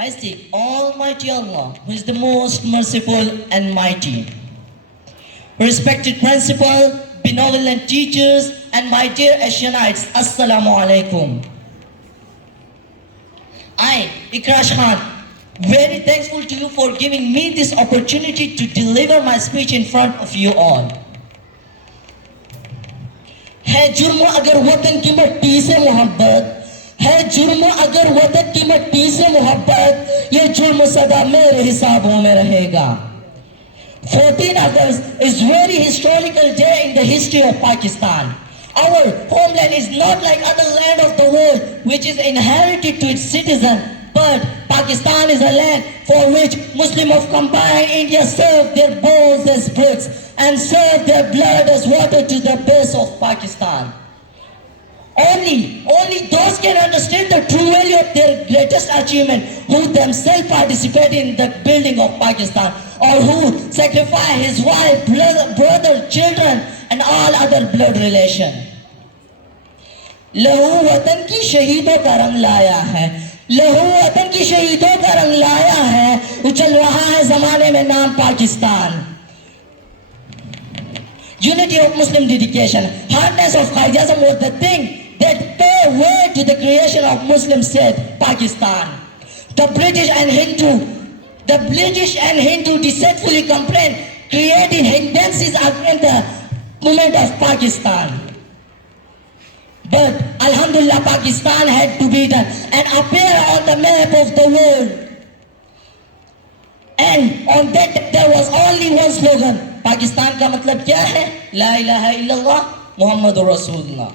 I seek Almighty Allah, who is the most merciful and mighty. Respected principal, benevolent teachers, and my dear Asianites, Assalamu alaikum. I, Ikrash Khan, very thankful to you for giving me this opportunity to deliver my speech in front of you all. है जुर्म अगर वतन की मट्टी से मोहब्बत, है जुर्म अगर वतन की मट्टी से मोहब्बत, ये जुर्म सदा मेरे हिसाबों में रहेगा. 14 August is very historical day in the history of Pakistan. Our homeland is not like other land of the world which is inherited to its citizen, but Pakistan is a land for which Muslims of combined India serve their bones as bricks and serve their blood as water to the base of Pakistan. Only those can understand the true value of their greatest achievement who themselves participate in the building of Pakistan, or who sacrifice his wife, brother, children and all other blood relation. लहू वतन की शहीदों का रंग लाया है, लहू वतन की शहीदों का रंग लाया है, उछल रहा है जमाने में नाम Pakistan. Unity of Muslim dedication, hardness of Qaidism was the thing that gave way to the creation of Muslim state, Pakistan. The British and Hindu deceitfully complained, creating hindrances against the movement of Pakistan. But Alhamdulillah, Pakistan had to be done and appear on the map of the world. And on that there was only one slogan. Pakistan का मतलब क्या है? La ilaha illallah Muhammadur Rasulullah.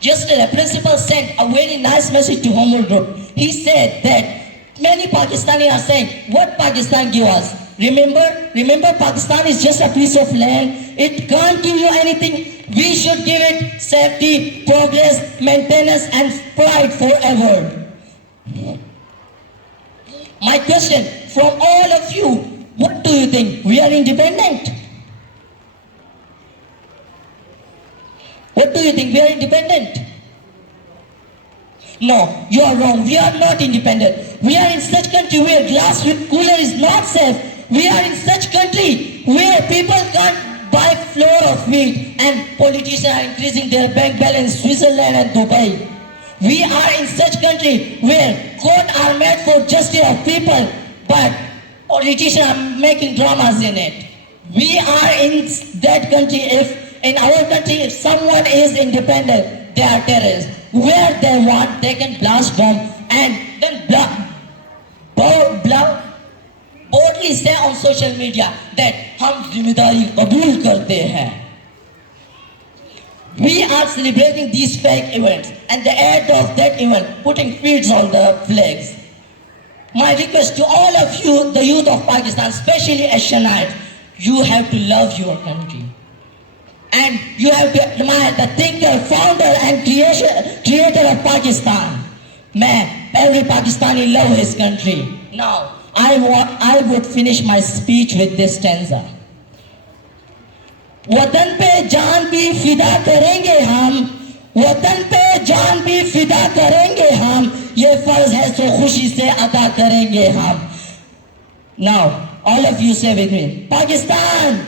Yesterday, principal sent a very nice message to homework group. He said that many Pakistanis are saying, what Pakistan give us? Remember, Pakistan is just a piece of land. It can't give you anything. We should give it safety, progress, maintenance, and pride forever. My question from all of you, what do you think? We are independent? What do you think? We are independent? No, you are wrong. We are not independent. We are in such country where glass with cooler is not safe. We are in such country where people can't buy flour of wheat and politicians are increasing their bank balance in Switzerland and Dubai. We are in such country where courts are made for justice of people, but politicians are making dramas in it. We are in that country. In our country, if someone is independent, they are terrorists. Where they want, they can blast bomb and then boldly say on social media that हम जिम्मेदारी कबूल करते हैं. We are celebrating these fake events and the end of that event, putting feet on the flags. My request to all of you, the youth of Pakistan, especially Asianites, you have to love your country. And you have to admire the thinker, founder and creator of Pakistan. Every Pakistani love his country. Now, I would finish my speech with this stanza. वतन पे जान भी फिदा करेंगे हम, वतन पे जान भी फिदा करेंगे हम, ये फर्ज है सो खुशी से अदा करेंगे हम. Now, all of you say with me, Pakistan!